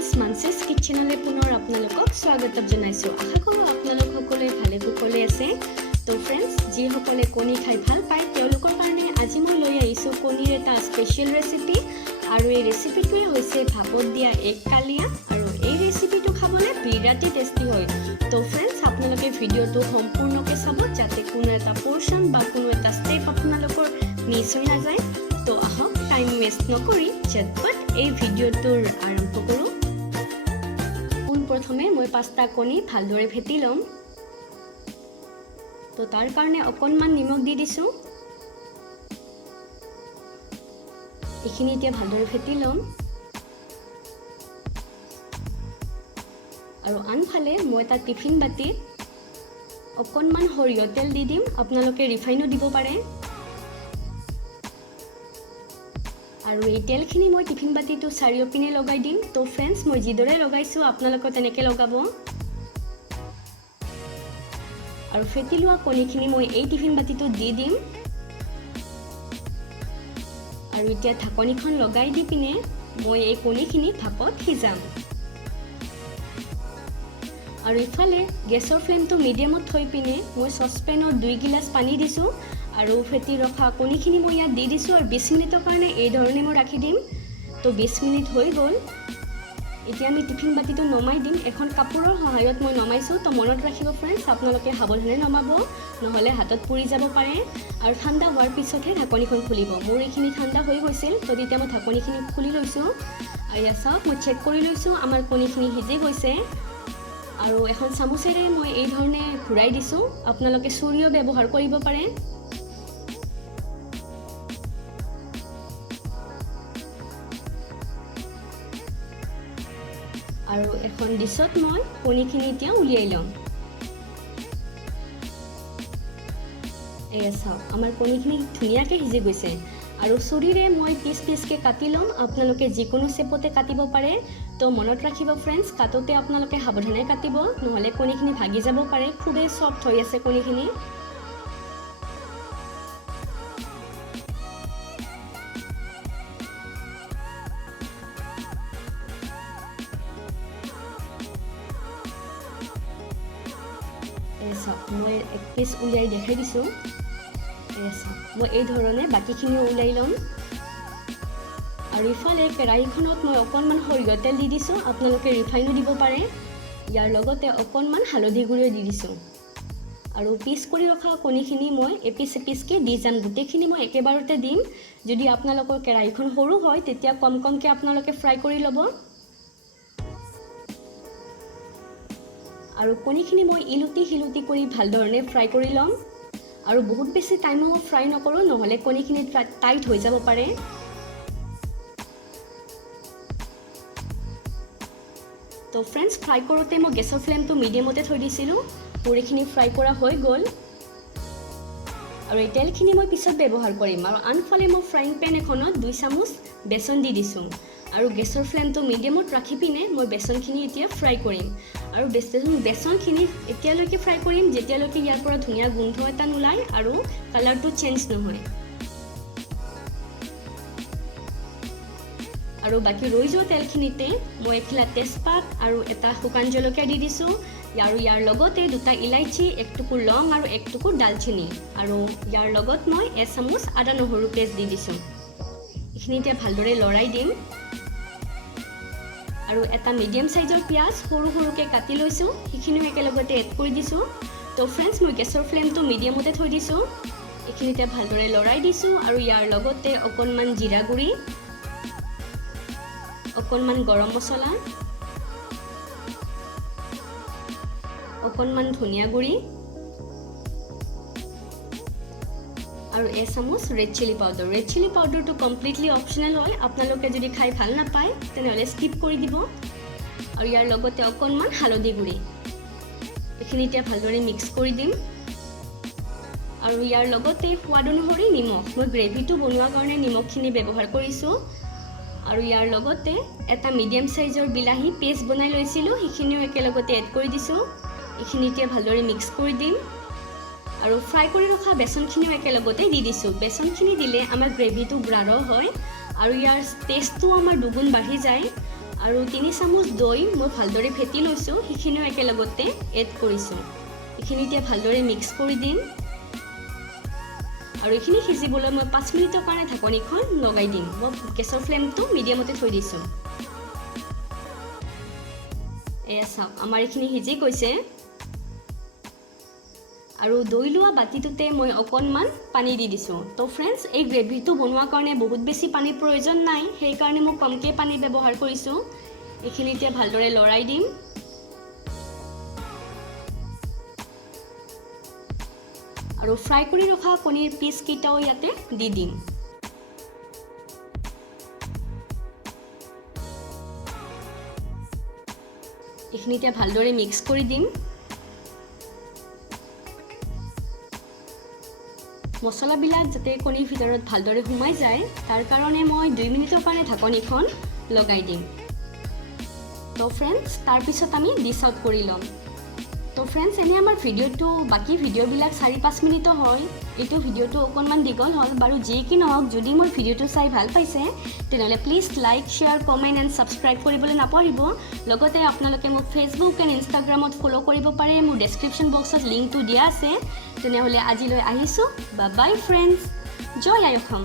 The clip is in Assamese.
ফ্ৰেণ্ডছ, মানসিছ কিচেনলৈ পুনৰ আপোনালোকক স্বাগতম জনাইছোঁ। আশা কৰোঁ আপোনালোক সকলোৱে ভালে কুশলে আছে। তো ফ্ৰেণ্ডছ, যিসকলে কণী খাই ভাল পায় তেওঁলোকৰ কাৰণে আজি মই লৈ আহিছোঁ কণীৰ এটা স্পেচিয়েল ৰেচিপি। আৰু এই ৰেচিপিটোৱে হৈছে ভাপত দিয়া এগ কালিয়া। আৰু এই ৰেচিপিটো খাবলৈ বিৰাটেই টেষ্টি হয়। তো ফ্ৰেণ্ডছ, আপোনালোকে ভিডিঅ'টো সম্পূৰ্ণকৈ চাব যাতে কোনো এটা পৰ্চন বা কোনো এটা ষ্টেপ আপোনালোকৰ মিছ হৈ নাযায়। তো আহক টাইম ৱেষ্ট নকৰি ঝটপট এই ভিডিঅ'টোৰ আৰম্ভ কৰোঁ। পোনপ্ৰথমে মই 5টা কণী ভালদৰে ফেটি ল'ম। তো তাৰ কাৰণে অকণমান নিমখ দি দিছোঁ। এইখিনি এতিয়া ভালদৰে ফেটি ল'ম। আৰু আনফালে মই এটা টিফিন বাতিত অকণমান সৰিয়হ তেল দি দিম। আপোনালোকে ৰিফাইনো দিব পাৰে। আৰু এই তেলখিনি মই টিফিন বাতিটো চাৰিওপিনে লগাই দিম। তো ফ্ৰেণ্ডছ, মই যিদৰে লগাইছোঁ আপোনালোকে তেনেকৈ লগাব। আৰু ফেটি লোৱা কণীখিনি মই এই টিফিন বাতিটোত দি দিম। আৰু এতিয়া ঢাকনিখন লগাই দি পিনে মই এই কণীখিনি ভাপত সিজাম। আৰু ইফালে গেছৰ ফ্লেমটো মিডিয়ামত থৈ পিনে মই চচপেনত 2 গিলাচ পানী দিছোঁ। আৰু ফেটি ৰখা কণীখিনি মই ইয়াত দি দিছোঁ। আৰু 20 মিনিটৰ কাৰণে এই ধৰণে মই ৰাখি দিম। তো 20 মিনিট হৈ গ'ল। এতিয়া আমি টিফিন বাতিটো নমাই দিম। এখন কাপোৰৰ সহায়ত মই নমাইছোঁ। তো মনত ৰাখিব ফ্ৰেণ্ডছ, আপোনালোকে সাৱধানে নমাব, নহ'লে হাতত পুৰি যাব পাৰে। আৰু ঠাণ্ডা হোৱাৰ পিছতহে ঢাকনিখন খুলিব। মোৰ এইখিনি ঠাণ্ডা হৈ গৈছিল। তো তেতিয়া মই ঢাকনিখিনি খুলি লৈছোঁ। আৰু ইয়াত চাওক, মই চেক কৰি লৈছোঁ আমাৰ কণীখিনি সিজি গৈছে। আৰু এখন চামুচেৰে মই এই ধৰণে ঘূৰাই দিছোঁ। আপোনালোকে চুৰিও ব্যৱহাৰ কৰিব পাৰে। আৰু এখন ডিছত মই কণীখিনি এতিয়া উলিয়াই ল'ম। এয়া চাওক, আমাৰ কণীখিনি ধুনীয়াকৈ সিজি গৈছে। আৰু চুৰিৰে মই পিচকৈ কাটি ল'ম। আপোনালোকে যিকোনো শ্বেপতে কাটিব পাৰে। তো মনত ৰাখিব ফ্ৰেণ্ডছ, কাটোতে আপোনালোকে সাৱধানে কাটিব, নহ'লে কণীখিনি ভাগি যাব পাৰে। খুবেই ছফ্ট হৈ আছে কণীখিনি। চাওক, মই এক পিচ উলিয়াই দেখাই দিছোঁ। চাওক, মই এই ধৰণে বাকীখিনিও উলিয়াই ল'ম। আৰু ইফালে কেৰাহীখনত মই অকণমান সৰিয়হ তেল দি দিছোঁ। আপোনালোকে ৰিফাইনো দিব পাৰে। ইয়াৰ লগতে অকণমান হালধি গুড়িও দি দিছোঁ। আৰু পিচ কৰি ৰখা কণীখিনি মই এপিচ এপিচকৈ দি যাম। গোটেইখিনি মই একেবাৰতে দিম। যদি আপোনালোকৰ কেৰাহীখন সৰু হয় তেতিয়া কম কমকৈ আপোনালোকে ফ্ৰাই কৰি ল'ব। আৰু কণীখিনি মই ইলুটি শিলুটি কৰি ভালধৰণে ফ্ৰাই কৰি ল'ম। আৰু বহুত বেছি টাইমো মই ফ্ৰাই নকৰোঁ, নহ'লে কণীখিনি টাইট হৈ যাব পাৰে। তো ফ্ৰেণ্ডছ, ফ্ৰাই কৰোঁতে মই গেছৰ ফ্লেমটো মিডিয়ামতে থৈ দিছিলোঁ। পুৰিখিনি ফ্ৰাই কৰা হৈ গ'ল। আৰু এই তেলখিনি মই পিছত ব্যৱহাৰ কৰিম। আৰু আনফালে মই ফ্ৰাইং পেন এখনত 2 চামুচ বেচন দি দিছোঁ। আৰু গেছৰ ফ্লেমটো মিডিয়ামত ৰাখি পিনে মই বেচনখিনি এতিয়া ফ্ৰাই কৰিম। আৰু বেচনখিনি এতিয়ালৈকে ফ্ৰাই কৰিম যেতিয়ালৈকে ইয়াৰ পৰা ধুনীয়া গোন্ধ এটা নোলায় আৰু কালাৰটো চেঞ্জ নহয়। আৰু বাকী ৰৈ যোৱা তেলখিনিতে মই এখিলা তেজপাত আৰু এটা শুকান জলকীয়া দি দিছোঁ। আৰু ইয়াৰ লগতে 2টা ইলাইচি, 1 টুকুৰ লং আৰু 1 টুকুৰ ডালচেনি। আৰু ইয়াৰ লগত মই 1 চামুচ আদা নহৰু পেষ্ট দি দিছোঁ। এইখিনিতে ভালদৰে লৰাই দিম। আৰু এটা মিডিয়াম চাইজৰ পিঁয়াজ সৰু সৰুকৈ কাটি লৈছোঁ, সেইখিনিও একেলগতে এড কৰি দিছোঁ। তো ফ্ৰেণ্ডছ, মই গেছৰ ফ্লেমটো মিডিয়ামতে থৈ দিছোঁ। এইখিনিতে ভালদৰে লৰাই দিছোঁ। আৰু ইয়াৰ লগতে অকণমান জিৰা গুড়ি, অকণমান গৰম মছলা, অকণমান ধনিয়া গুড়ি আৰু 1 চামুচ red chilli powder. Red chilli পাউডাৰটো কমপ্লিটলি অপশ্যনেল হয়। আপোনালোকে যদি খাই ভাল নাপায় তেনেহ'লে স্কিপ কৰি দিব। আৰু ইয়াৰ লগতে অকণমান হালধি গুড়ি। এইখিনি এতিয়া ভালদৰে মিক্স কৰি দিম। আৰু ইয়াৰ লগতে সোৱাদ অনুসৰি নিমখ। মই গ্ৰেভিটো বনোৱাৰ কাৰণে নিমখখিনি ব্যৱহাৰ কৰিছোঁ। আৰু ইয়াৰ লগতে এটা মিডিয়াম চাইজৰ বিলাহী পেষ্ট বনাই লৈছিলোঁ, সেইখিনিও একেলগতে এড কৰি দিছোঁ। এইখিনি এতিয়া ভালদৰে মিক্স কৰি দিম। আৰু ফ্ৰাই কৰি ৰখা বেচনখিনিও একেলগতে দি দিছোঁ। বেচনখিনি দিলে আমাৰ গ্ৰেভিটো গাঢ় হয় আৰু ইয়াৰ টেষ্টটো আমাৰ দুগুণ বাঢ়ি যায়। আৰু 3 চামুচ দৈ মই ভালদৰে ফেটি লৈছোঁ, সেইখিনিও একেলগতে এড কৰিছোঁ। এইখিনি এতিয়া ভালদৰে মিক্স কৰি দিম আৰু এইখিনি সিজিবলৈ মই 5 মিনিটৰ কাৰণে ঢাকনিখন লগাই দিম। মই গেছৰ ফ্লেমটো মিডিয়ামতে থৈ দিছোঁ। এয়া চাওক, আমাৰ এইখিনি সিজি গৈছে আৰু দৈ লোৱা বাতিটোতে মই অকণমান পানী দি দিছোঁ। তো ফ্ৰেণ্ডছ, এই গ্ৰেভিটো বনোৱাৰ কাৰণে বহুত বেছি পানীৰ প্ৰয়োজন নাই, সেইকাৰণে মই কমকৈ পানী ব্যৱহাৰ কৰিছোঁ। এইখিনি এতিয়া ভালদৰে লৰাই দিম আৰু ফ্ৰাই কৰি ৰখা কণীৰ পিচকেইটাও ইয়াতে দি দিম। এইখিনি এতিয়া ভালদৰে মিক্স কৰি দিম। মছলাবিলাক যাতে কণীৰ ভিতৰত ভালদৰে সোমাই যায়, তাৰ কাৰণে মই 2 মিনিটৰ কাৰণে ঢাকনিখন লগাই দিম। তো ফ্ৰেণ্ডছ, তাৰপিছত আমি ডিছ আউট কৰি ল'ম। তো ফ্ৰেণ্ডছ, এনেই আমাৰ ভিডিঅ'টো বাকী ভিডিঅ'বিলাক 4-5 মিনিটৰ হয়, এইটো ভিডিঅ'টো অকণমান দীঘল হ'ল বাৰু। যি কি নহওক, যদি মোৰ ভিডিঅ'টো চাই ভাল পাইছে তেনেহ'লে please like, share, comment and subscribe কৰিবলৈ নাপাহৰিব। লগতে আপোনালোকে মোক ফেচবুক এণ্ড ইনষ্টাগ্ৰামত ফ'ল' কৰিব পাৰে, মোৰ ডেছক্ৰিপশ্যন বক্সত লিংকটো দিয়া আছে। তেনেহ'লে আজিলৈ আহিছোঁ, বাই বাই ফ্ৰেণ্ডছ, জয় আই অসম।